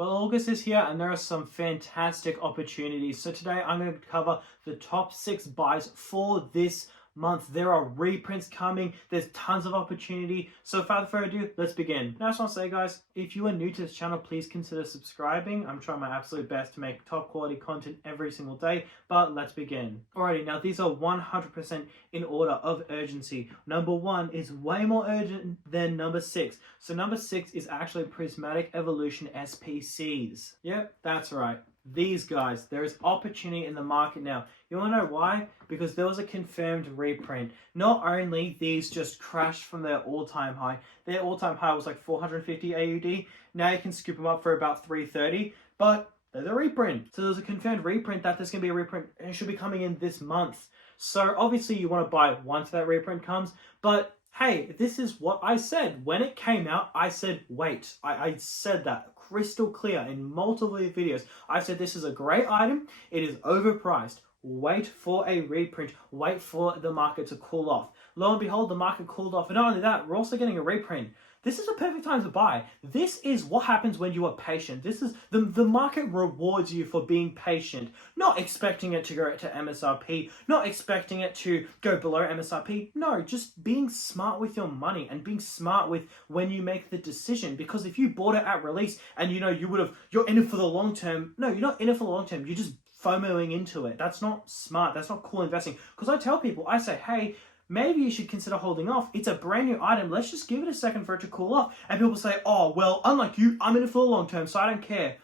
Well, August is here and there are some fantastic opportunities. So today I'm going to cover the top 6 buys for this month. There are reprints coming. There's tons of opportunity. So without further ado, let's begin. Now I just want to say, guys, if you are new to this channel, please consider subscribing. I'm trying my absolute best to make top quality content every single day, but let's begin. Alrighty, now these are 100% in order of urgency. Number 1 is way more urgent than number 6. So number 6 is actually Prismatic Evolution SPCs. Yep, that's right. These guys, there is opportunity in the market now. You want to know why? Because there was a confirmed reprint. Not only these just crashed from their all-time high. Their all-time high was like 450 AUD. Now you can scoop them up for about 330. But there's a reprint. So there's a confirmed reprint that there's going to be a reprint and it should be coming in this month. So obviously you want to buy once that reprint comes. But hey, this is what I said. When it came out, I said, wait. I said that crystal clear in multiple videos. I said this is a great item. It is overpriced. Wait for a reprint. Wait for the market to cool off. Lo and behold, the market cooled off. And not only that, we're also getting a reprint. This is a perfect time to buy. This is what happens when you are patient. This is the market rewards you for being patient, not expecting it to go to MSRP, not expecting it to go below MSRP. No, just being smart with your money and being smart with when you make the decision. Because if you bought it at release and you're in it for the long term. No, you're not in it for the long term. You're just FOMOing into it. That's not smart. That's not cool investing. Because I tell people, I say, hey, maybe you should consider holding off. It's a brand new item. Let's just give it a second for it to cool off. And people say, oh, well, unlike you, I'm in it for the long term, so I don't care.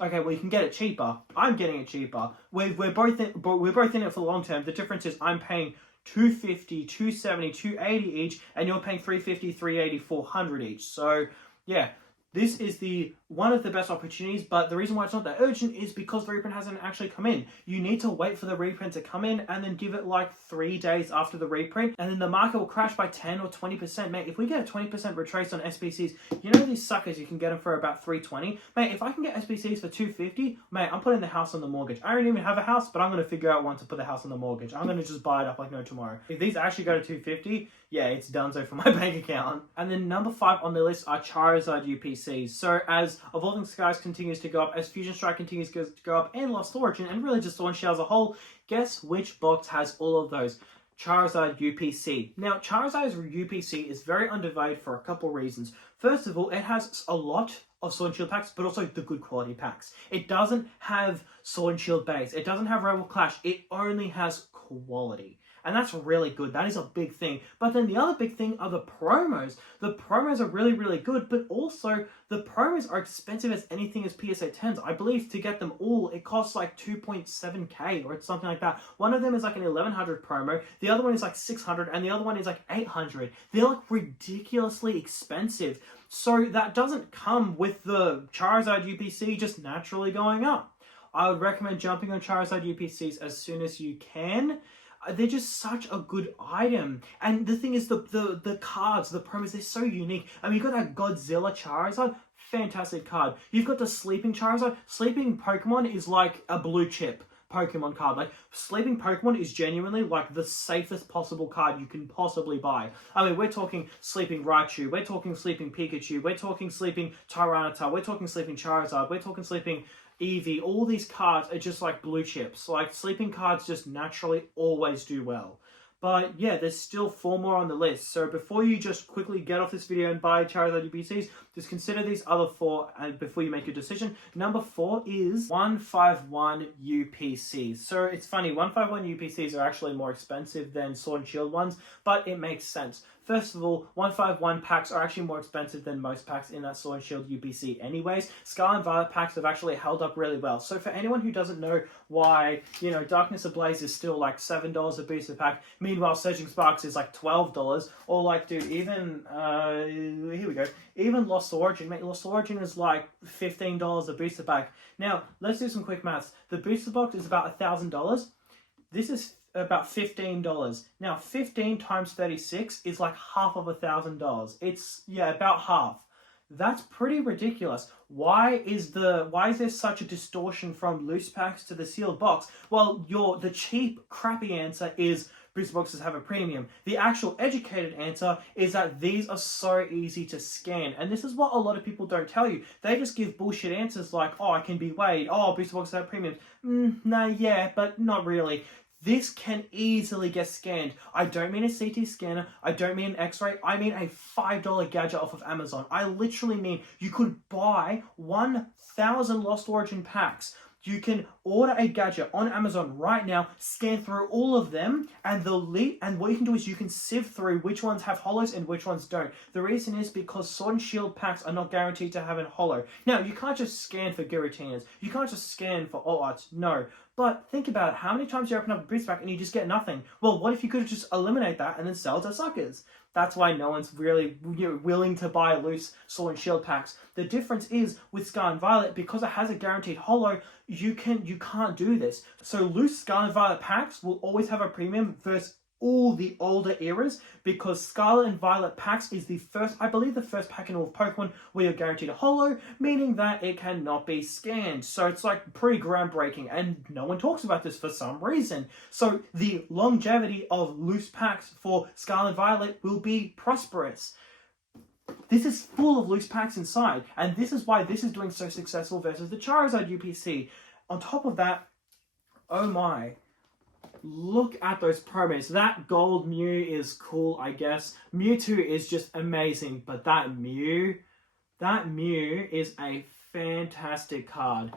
Okay, well, you can get it cheaper. I'm getting it cheaper. We're both in it for the long term. The difference is I'm paying $250, $270, $280 each, and you're paying $350, $380, $400 each. So, yeah. This is one of the best opportunities, but the reason why it's not that urgent is because the reprint hasn't actually come in. You need to wait for the reprint to come in and then give it like 3 days after the reprint, and then the market will crash by 10 or 20%. Mate, if we get a 20% retrace on SPCs, you know these suckers, you can get them for about 320. Mate, if I can get SPCs for 250, mate, I'm putting the house on the mortgage. I don't even have a house, but I'm going to figure out when to put the house on the mortgage. I'm going to just buy it up like no tomorrow. If these actually go to 250, yeah, it's donezo for my bank account. And then number 5 on the list are Charizard UPCs. So as Evolving Skies continues to go up, as Fusion Strike continues to go up, and Lost Origin, and really just Launch as a whole, guess which box has all of those? Charizard UPC. Now, Charizard's UPC is very undervalued for a couple reasons. First of all, it has a lot of Sword and Shield packs, but also the good quality packs. It doesn't have Sword and Shield base. It doesn't have Rebel Clash. It only has quality. And that's really good. That is a big thing. But then the other big thing are the promos. The promos are really, really good, but also the promos are expensive as anything as PSA 10s. I believe to get them all, it costs like 2.7k or it's something like that. One of them is like an 1100 promo. The other one is like 600 and the other one is like 800. They're like ridiculously expensive. So that doesn't come with the Charizard UPC just naturally going up. I would recommend jumping on Charizard UPCs as soon as you can. They're just such a good item. And the thing is, the cards, the promos, they're so unique. I mean, you've got that Godzilla Charizard, fantastic card. You've got the Sleeping Charizard. Sleeping Pokemon is like a blue chip Pokemon card. Like, Sleeping Pokemon is genuinely like the safest possible card you can possibly buy. I mean, we're talking Sleeping Raichu, we're talking Sleeping Pikachu, we're talking Sleeping Tyranitar, we're talking Sleeping Charizard, we're talking Sleeping Eevee. All these cards are just like blue chips. Like, sleeping cards just naturally always do well. But yeah, there's still 4 more on the list. So before you just quickly get off this video and buy Charizard UPCs, just consider these other 4 before you make your decision. Number 4 is 151 UPCs. So it's funny, 151 UPCs are actually more expensive than Sword and Shield ones, but it makes sense. First of all, 151 packs are actually more expensive than most packs in that Sword and Shield UPC anyways. Scarlet and Violet packs have actually held up really well. So for anyone who doesn't know why, Darkness Ablaze is still like $7 a booster pack, meanwhile Surging Sparks is like $12, or like, dude, even, here we go, even Lost Origin, mate, Lost Origin is like $15 a booster pack. Now, let's do some quick maths. The booster box is about $1,000. This is about $15. Now, 15 times 36 is like half of $1,000. It's, yeah, about half. That's pretty ridiculous. Why is there such a distortion from loose packs to the sealed box? Well, the cheap, crappy answer is booster boxes have a premium. The actual educated answer is that these are so easy to scan. And this is what a lot of people don't tell you. They just give bullshit answers like, oh, I can be weighed. Oh, booster boxes have premiums. Nah, yeah, but not really. This can easily get scanned. I don't mean a CT scanner. I don't mean an X-ray. I mean a $5 gadget off of Amazon. I literally mean you could buy 1,000 Lost Origin packs. You can order a gadget on Amazon right now, scan through all of them, and what you can do is you can sieve through which ones have hollows and which ones don't. The reason is because Sword and Shield packs are not guaranteed to have a hollow. Now, you can't just scan for Giratinas. You can't just scan for Alt Arts. No. But think about it. How many times you open up a booster pack and you just get nothing? Well, what if you could just eliminate that and then sell to suckers? That's why no one's really willing to buy loose Sword and Shield packs. The difference is with Scarlet Violet, because it has a guaranteed hollow, you can't do this. So loose Scarlet Violet packs will always have a premium versus all the older eras, because Scarlet and Violet packs is the first, I believe the first pack in all of Pokemon where you're guaranteed a hollow, meaning that it cannot be scanned. So it's like pretty groundbreaking, and no one talks about this for some reason. So the longevity of loose packs for Scarlet and Violet will be prosperous. This is full of loose packs inside, and this is why this is doing so successful versus the Charizard UPC. On top of that, oh my, look at those promos. That gold Mew is cool, I guess. Mewtwo is just amazing, but that Mew is a fantastic card.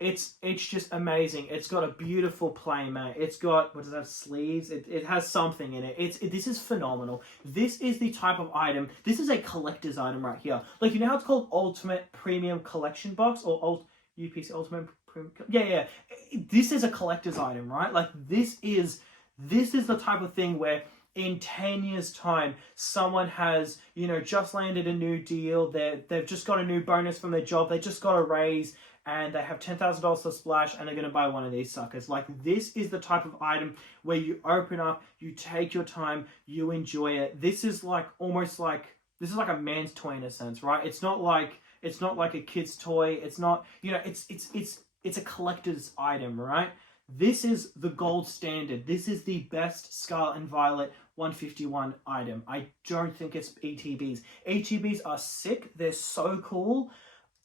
It's just amazing. It's got a beautiful playmat. It's got, what does that have, sleeves? It has something in it. This is phenomenal. This is the type of item. This is a collector's item right here. Like, you know how it's called Ultimate Premium Collection Box or UPC Ultimate Premium? Yeah. This is a collector's item, right? Like, this is the type of thing where in 10 years' time, someone has, just landed a new deal. They've just got a new bonus from their job. They just got a raise, and they have $10,000 to splash, and they're going to buy one of these suckers. Like, this is the type of item where you open up, you take your time, you enjoy it. This is like this is like a man's toy in a sense, right? It's not like a kid's toy. It's not, it's a collector's item, right? This is the gold standard. This is the best Scarlet and Violet 151 item. I don't think it's ETBs. ETBs are sick. They're so cool.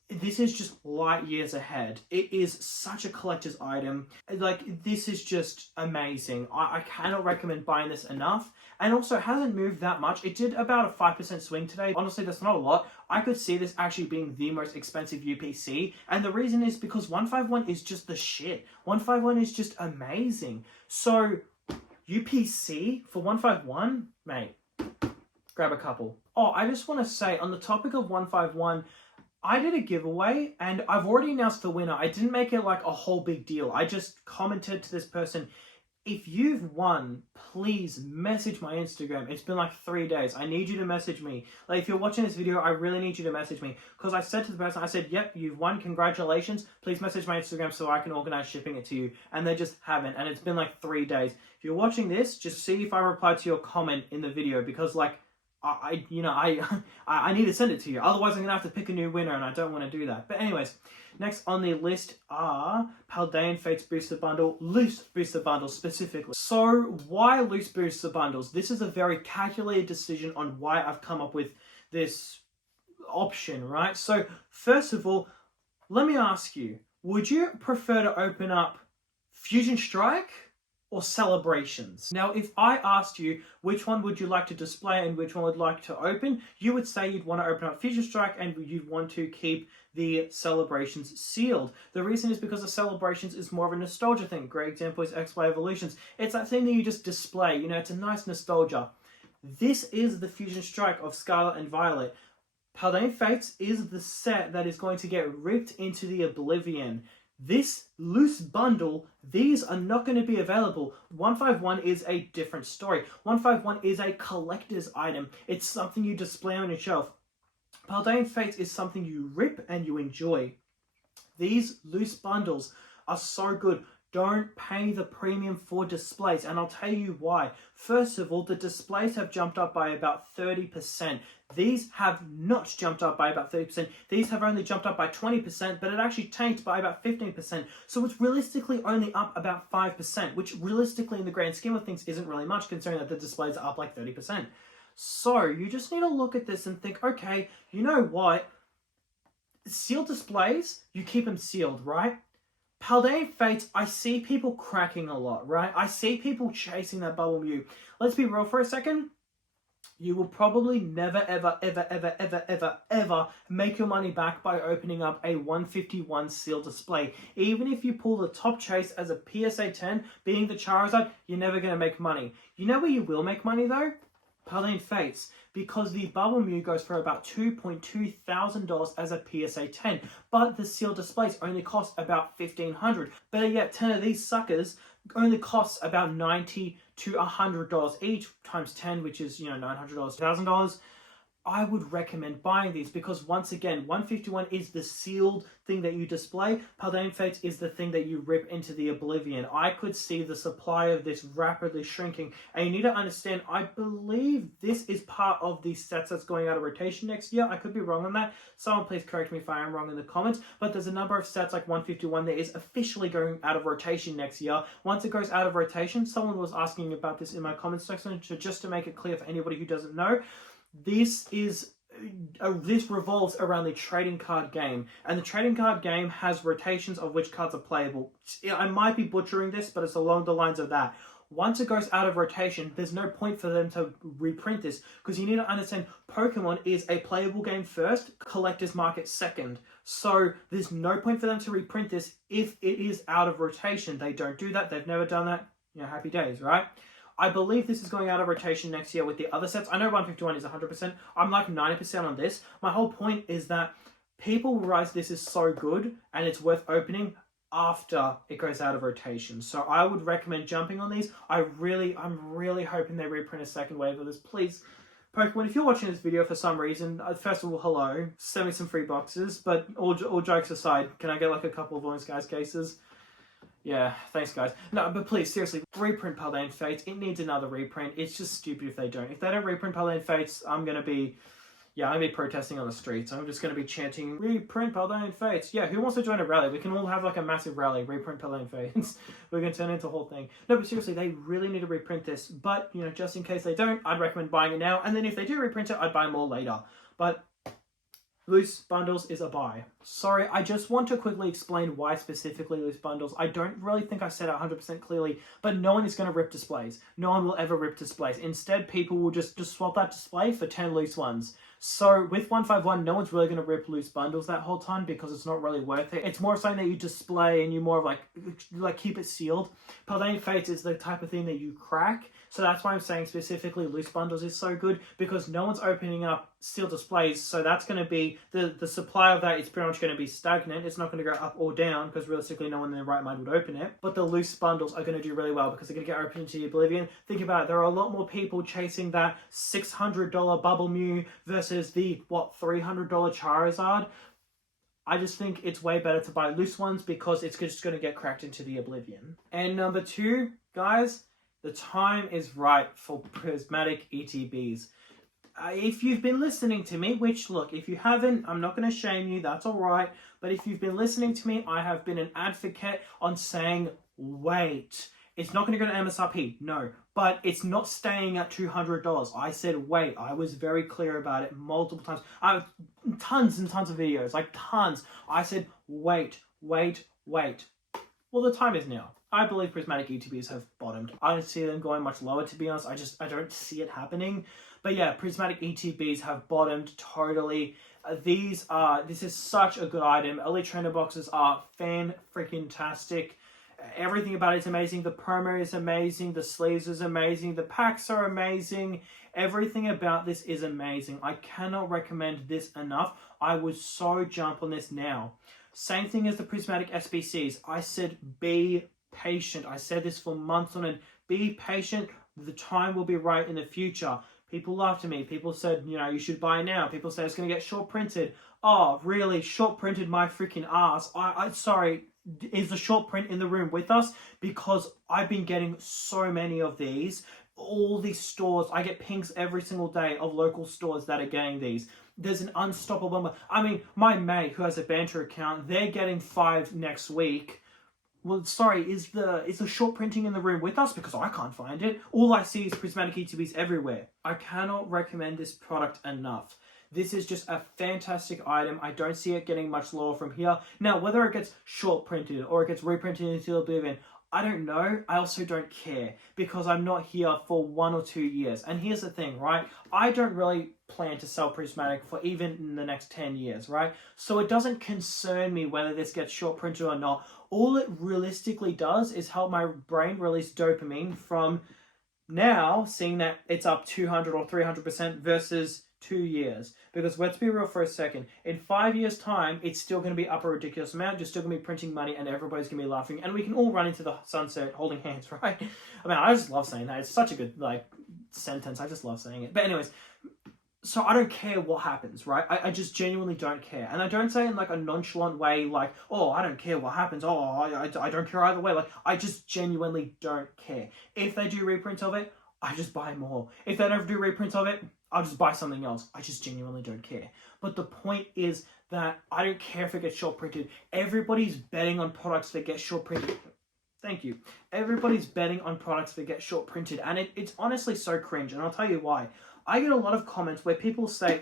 This is just light years ahead. It is such a collector's item. Like, this is just amazing. I cannot recommend buying this enough. And also, it hasn't moved that much. It did about a 5% swing today. Honestly, that's not a lot. I could see this actually being the most expensive UPC. And the reason is because 151 is just the shit. 151 is just amazing. So, UPC for 151, mate, grab a couple. Oh, I just want to say, on the topic of 151, I did a giveaway and I've already announced the winner. I didn't make it like a whole big deal. I just commented to this person, if you've won, please message my Instagram. It's been like 3 days. I need you to message me. Like, if you're watching this video, I really need you to message me. Because I said to the person, I said, yep, you've won. Congratulations. Please message my Instagram so I can organize shipping it to you. And they just haven't. And it's been like 3 days. If you're watching this, just see if I reply to your comment in the video. Because like, I need to send it to you. Otherwise, I'm going to have to pick a new winner, and I don't want to do that. But anyways, next on the list are Paldean Fates Booster Bundle, loose booster bundles specifically. So why loose booster bundles? This is a very calculated decision on why I've come up with this option, right? So first of all, let me ask you, would you prefer to open up Fusion Strike or Celebrations? Now, if I asked you which one would you like to display and which one would like to open, you would say you'd want to open up Fusion Strike and you'd want to keep the Celebrations sealed. The reason is because the Celebrations is more of a nostalgia thing. Great example is XY Evolutions. It's that thing that you just display, it's a nice nostalgia. This is the Fusion Strike of Scarlet and Violet. Paldean Fates is the set that is going to get ripped into the oblivion. This loose bundle, these are not going to be available. 151 is a different story. 151 is a collector's item. It's something you display on your shelf. Paldean Fates is something you rip and you enjoy. These loose bundles are so good. don't pay the premium for displays, and I'll tell you why. First of all, the displays have jumped up by about 30%. These have not jumped up by about 30%. These have only jumped up by 20%, but it actually tanked by about 15%. So it's realistically only up about 5%, which realistically in the grand scheme of things isn't really much, considering that the displays are up like 30%. So you just need to look at this and think, okay, you know what? Sealed displays, you keep them sealed, right? Paldean Fates, I see people cracking a lot, right? I see people chasing that Bubble Mew. Let's be real for a second. You will probably never, ever make your money back by opening up a 151 sealed display. Even if you pull the top chase as a PSA 10, being the Charizard, you're never going to make money. You know where you will make money though? Paldean Fates, because the Bubble Mew goes for about $2,200 as a PSA 10, but the sealed displays only cost about $1,500. Better yet, 10 of these suckers only costs about $90 to $100 each, times 10, which is, $900, $1,000. I would recommend buying these because, once again, 151 is the sealed thing that you display. Paldean Fates is the thing that you rip into the oblivion. I could see the supply of this rapidly shrinking, and you need to understand, I believe this is part of the sets that's going out of rotation next year. I could be wrong on that. Someone please correct me if I am wrong in the comments, but there's a number of sets like 151 that is officially going out of rotation next year. Once it goes out of rotation, someone was asking about this in my comments section, so just to make it clear for anybody who doesn't know, this revolves around the trading card game, and the trading card game has rotations of which cards are playable. I might be butchering this, but it's along the lines of that. Once it goes out of rotation, there's no point for them to reprint this, because you need to understand Pokemon is a playable game first, collector's market second. So there's no point for them to reprint this if it is out of rotation. They don't do that. They've never done that. Happy days, right? I believe this is going out of rotation next year with the other sets. I know 151 is 100%. I'm like 90% on this. My whole point is that people realize this is so good and it's worth opening after it goes out of rotation. So I would recommend jumping on these. I'm really hoping they reprint a second wave of this. Please, Pokemon, if you're watching this video for some reason, first of all, hello. Send me some free boxes. But all jokes aside, can I get like a couple of Orange Guys cases? Yeah, thanks guys. No, but please, seriously, reprint Paldean Fates. It needs another reprint. It's just stupid if they don't. If they don't reprint Paldean Fates, I'm going to be protesting on the streets. I'm just going to be chanting, reprint Paldean Fates. Yeah, who wants to join a rally? We can all have like a massive rally, reprint Paldean Fates. We're going to turn it into a whole thing. No, but seriously, they really need to reprint this. But, just in case they don't, I'd recommend buying it now. And then if they do reprint it, I'd buy more later. But loose bundles is a buy. Sorry, I just want to quickly explain why specifically loose bundles. I don't really think I said it 100% clearly, but no one is going to rip displays. No one will ever rip displays. Instead, people will just swap that display for 10 loose ones. So with 151, no one's really going to rip loose bundles that whole time because it's not really worth it. It's more of something that you display and you more of like keep it sealed. Paldean Fates is the type of thing that you crack. So that's why I'm saying specifically loose bundles is so good, because no one's opening up sealed displays. So that's going to be, the supply of that is pretty much going to be stagnant. It's not going to go up or down because realistically no one in their right mind would open it. But the loose bundles are going to do really well because they're going to get opened into the oblivion. Think about it. There are a lot more people chasing that $600 Bubble Mew versus the, $300 Charizard. I just think it's way better to buy loose ones because it's just going to get cracked into the oblivion. And number two, guys, the time is right for prismatic ETBs. If you've been listening to me, which, look, if you haven't, I'm not going to shame you, that's all right. But if you've been listening to me, I have been an advocate on saying, wait. It's not going to go to MSRP, no. But it's not staying at $200. I said, wait. I was very clear about it multiple times. I have tons and tons of videos, like tons. I said, wait. Well, the time is now. I believe prismatic ETBs have bottomed. I don't see them going much lower, to be honest. I don't see it happening. But yeah, prismatic ETBs have bottomed totally. This is such a good item. Elite Trainer boxes are fan-freaking-tastic. Everything about it is amazing. The promo is amazing. The sleeves is amazing. The packs are amazing. Everything about this is amazing. I cannot recommend this enough. I would so jump on this now. Same thing as the prismatic SBCs. I said be patient. I said this for months on end. Be patient. The time will be right in the future. People laughed at me. People said, you should buy now. People said it's going to get short printed. oh, really? Short printed my freaking ass. Sorry, is the short print in the room with us? Because I've been getting so many of these. All these stores, I get pings every single day of local stores that are getting these. There's an unstoppable number. I mean, my mate who has a banter account, they're getting 5 next week. Well, sorry, is the short printing in the room with us? Because I can't find it. All I see is prismatic ETBs everywhere. I cannot recommend this product enough. This is just a fantastic item. I don't see it getting much lower from here. Now, whether it gets short printed or it gets reprinted into oblivion, I don't know. I also don't care because I'm not here for 1 or 2 years. And here's the thing, right? I don't really plan to sell prismatic for even in the next 10 years, right? So it doesn't concern me whether this gets short printed or not. All it realistically does is help my brain release dopamine from now seeing that it's up 200 or 300% versus 2 years. Because let's be real for a second. In 5 years' time, it's still going to be up a ridiculous amount. You're still going to be printing money and everybody's going to be laughing. And we can all run into the sunset holding hands, right? I mean, I just love saying that. It's such a good, sentence. I just love saying it. But anyways, so I don't care what happens, right? I just genuinely don't care. And I don't say in a nonchalant way oh, I don't care what happens. Oh, I don't care either way. I just genuinely don't care. If they do reprints of it, I just buy more. If they don't do reprints of it, I'll just buy something else. I just genuinely don't care. But the point is that I don't care if it gets short printed. Everybody's betting on products that get short printed. Thank you. Everybody's betting on products that get short printed. And it's honestly so cringe. And I'll tell you why. I get a lot of comments where people say,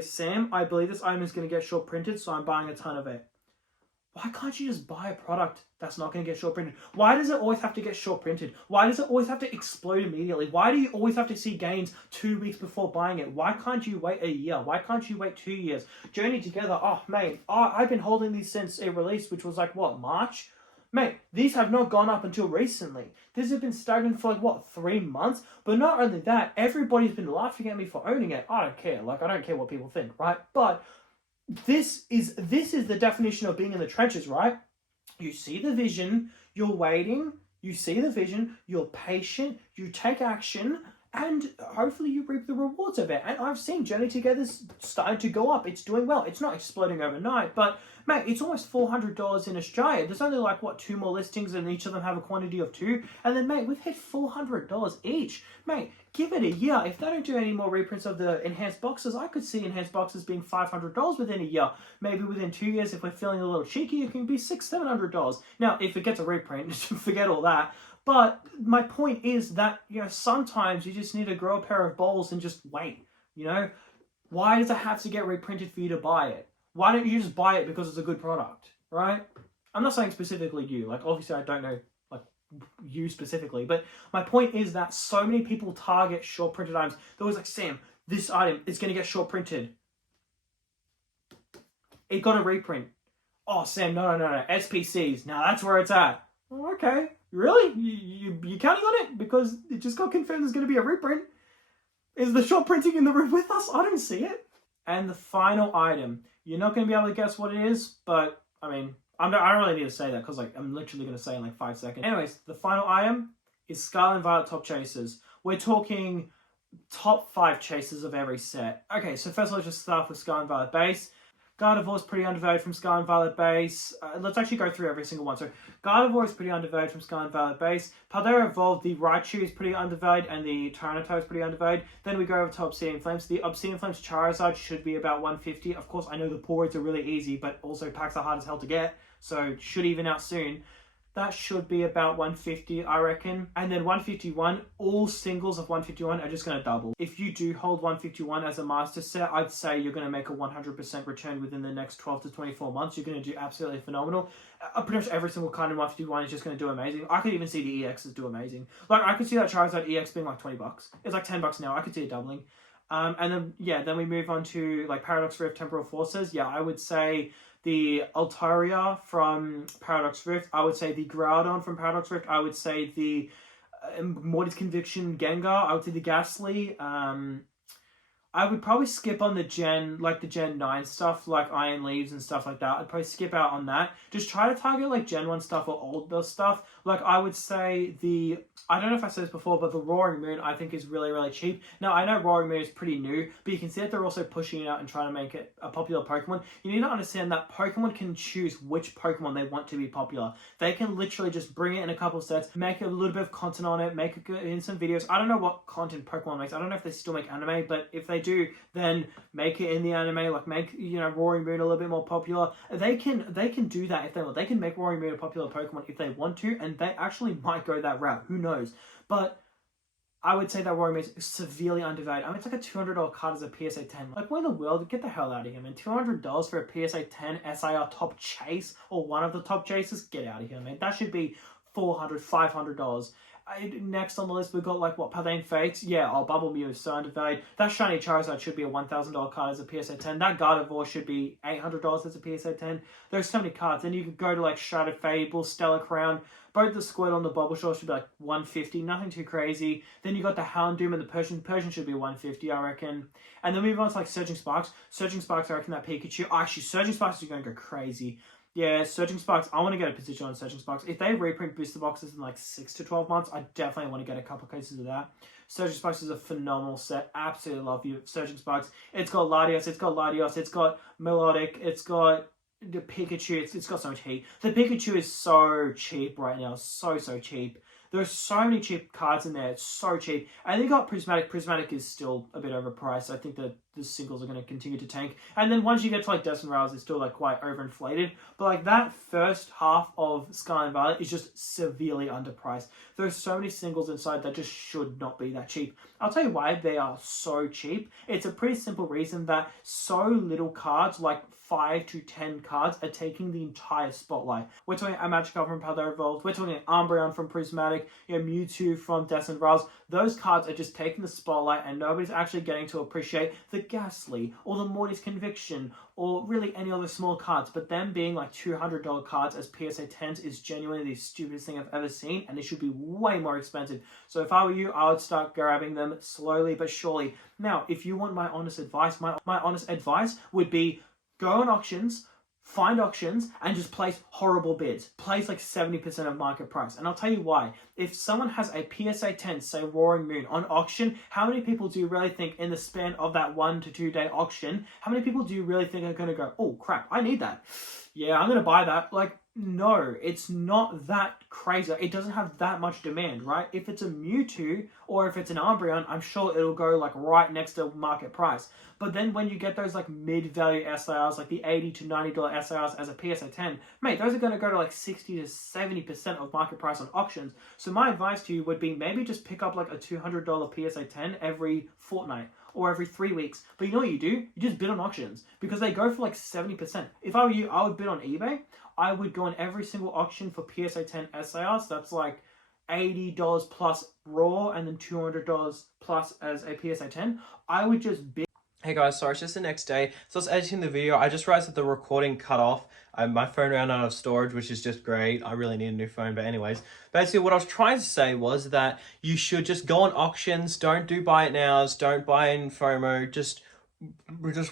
Sam, I believe this item is going to get short printed, so I'm buying a ton of it. Why can't you just buy a product that's not going to get short printed? Why does it always have to get short printed? Why does it always have to explode immediately? Why do you always have to see gains 2 weeks before buying it? Why can't you wait a year? Why can't you wait 2 years? Journey Together, oh, mate, I've been holding these since it released, which was March? Mate, these have not gone up until recently. These have been stagnant for 3 months? But not only that, everybody's been laughing at me for owning it. I don't care. I don't care what people think, right? But this is the definition of being in the trenches, right? You see the vision, you're waiting, you see the vision, you're patient, you take action, and hopefully you reap the rewards of it. And I've seen Journey Together's starting to go up. It's doing well. It's not exploding overnight, but mate, it's almost $400 in Australia. There's only 2 more listings and each of them have a quantity of 2. And then, mate, we've hit $400 each. Mate, give it a year. If they don't do any more reprints of the enhanced boxes, I could see enhanced boxes being $500 within a year. Maybe within 2 years, if we're feeling a little cheeky, it can be $600, $700. Now, if it gets a reprint, forget all that. But my point is that, sometimes you just need to grow a pair of balls and just wait, Why does it have to get reprinted for you to buy it? Why don't you just buy it because it's a good product, right? I'm not saying specifically you. Obviously, I don't know, you specifically. But my point is that so many people target short printed items. They're always Sam, this item is going to get short printed. It got a reprint. Oh, Sam, no. SPCs. Now that's where it's at. Oh, okay. Really? You counting on it? Because it just got confirmed there's going to be a reprint. Is the short printing in the room with us? I don't see it. And the final item. You're not going to be able to guess what it is, but, I mean, I don't really need to say that because, I'm literally going to say in 5 seconds. Anyways, the final item is Scarlet and Violet top chasers. We're talking top 5 chasers of every set. Okay, so first let's just start with Scarlet and Violet base. Gardevoir is pretty undervalued from Scarlet and Violet base. Let's actually go through every single one. So Gardevoir is pretty undervalued from Scarlet and Violet base. Paldea Evolved, the Raichu is pretty undervalued, and the Tyranitar is pretty undervalued. Then we go over to Obsidian Flames. The Obsidian Flames Charizard should be about 150. Of course, I know the Porids are really easy, but also packs are hard as hell to get, so it should even out soon. That should be about 150, I reckon. And then 151, all singles of 151 are just going to double. If you do hold 151 as a master set, I'd say you're going to make a 100% return within the next 12 to 24 months. You're going to do absolutely phenomenal. Pretty much every single card in 151 is just going to do amazing. I could even see the EXs do amazing. I could see that Charizard EX being $20. It's $10 now. I could see it doubling. And then we move on to Paradox Rift Temporal Forces. Yeah, I would say the Altaria from Paradox Rift. I would say the Groudon from Paradox Rift. I would say the Morty's Conviction Gengar. I would say the Ghastly. I I would probably skip on the Gen 9 stuff, like Iron Leaves and stuff like that. I'd probably skip out on that. Just try to target like Gen 1 stuff or older stuff. Like I would say I don't know if I said this before, but the Roaring Moon I think is really, really cheap. Now I know Roaring Moon is pretty new, but you can see that they're also pushing it out and trying to make it a popular Pokemon. You need to understand that Pokemon can choose which Pokemon they want to be popular. They can literally just bring it in a couple sets, make a little bit of content on it, make it in some videos. I don't know what content Pokemon makes. I don't know if they still make anime, but if they do, then make it in the anime, like make, you know, Roaring Moon a little bit more popular. They can do that if they want. They can make Roaring Moon a popular Pokemon if they want to, and they actually might go that route. Who knows? But I would say that Roaring Moon is severely undervalued. I mean, it's like a $200 card as a PSA 10. Like, where in the world? Get the hell out of here, man. $200 for a PSA 10 SIR top chase, or one of the top chases? Get out of here, man. That should be $400, $500. Next on the list, we've got like what, Pathane Fates? Yeah, Bubble Mew is so undervalued. That Shiny Charizard should be a $1,000 card as a PSA 10. That Gardevoir should be $800 as a PSA 10. There's so many cards. Then you could go to like Shattered Fable, Stellar Crown. Both the Squirtle and the Bulbasaur should be like $150, nothing too crazy. Then you got the Houndoom and the Persian. Persian should be $150, I reckon. And then move on to like Surging Sparks. Surging Sparks, I reckon that Pikachu. Actually, Surging Sparks is going to go crazy. Yeah, Surging Sparks, I want to get a position on Surging Sparks. If they reprint booster boxes in like 6 to 12 months, I definitely want to get a couple cases of that. Surging Sparks is a phenomenal set. Absolutely love you, Surging Sparks. It's got Latios, it's got Melodic, it's got the Pikachu. It's got so much heat. The Pikachu is so cheap right now. So cheap. There's so many cheap cards in there. It's so cheap. And they got Prismatic. Prismatic is still a bit overpriced. I think that the singles are going to continue to tank. And then once you get to like Destin Rouse, it's still like quite overinflated. But like that first half of Scarlet and Violet is just severely underpriced. There's so many singles inside that just should not be that cheap. I'll tell you why they are so cheap. It's a pretty simple reason that so little cards, like 5 to 10 cards, are taking the entire spotlight. We're talking a Magikarp from Powder Evolved. We're talking Umbreon from Prismatic. You know, Mewtwo from Destin Rouse. Those cards are just taking the spotlight, and nobody's actually getting to appreciate the Ghastly or the Morty's Conviction or really any other small cards. But them being like $200 cards as PSA 10s is genuinely the stupidest thing I've ever seen, and they should be way more expensive. So if I were you, I would start grabbing them slowly but surely. Now, if you want my honest advice, my honest advice would be go on auctions, find auctions, and just place horrible bids. Place like 70% of market price. And I'll tell you why. If someone has a PSA 10, say Roaring Moon, on auction, how many people do you really think in the span of that 1 to 2 day auction, how many people do you really think are going to go, oh crap, I need that. Yeah, I'm going to buy that. Like, no, it's not that crazy. It doesn't have that much demand, right? If it's a Mewtwo or if it's an Umbreon, I'm sure it'll go like right next to market price. But then when you get those like mid-value SIRs, like the $80 to $90 SIRs as a PSA 10, mate, those are going to go to like 60 to 70% of market price on auctions. So my advice to you would be maybe just pick up like a $200 PSA 10 every fortnight or every 3 weeks. But you know what you do? You just bid on auctions because they go for like 70%. If I were you, I would bid on eBay. I would go on every single auction for PSA 10 SIRs. That's like $80 plus raw and then $200 plus as a PSA 10. I would just bid. Hey guys, sorry, it's just the next day. So I was editing the video. I just realized that the recording cut off. My phone ran out of storage, which is just great. I really need a new phone. But anyways, basically what I was trying to say was that you should just go on auctions. Don't do buy it nows. Don't buy in FOMO. Just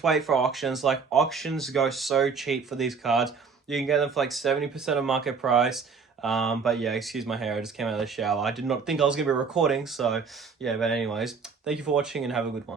wait for auctions. Like, auctions go so cheap for these cards. You can get them for like 70% of market price. But yeah, excuse my hair. I just came out of the shower. I did not think I was going to be recording. So yeah, but anyways, thank you for watching and have a good one.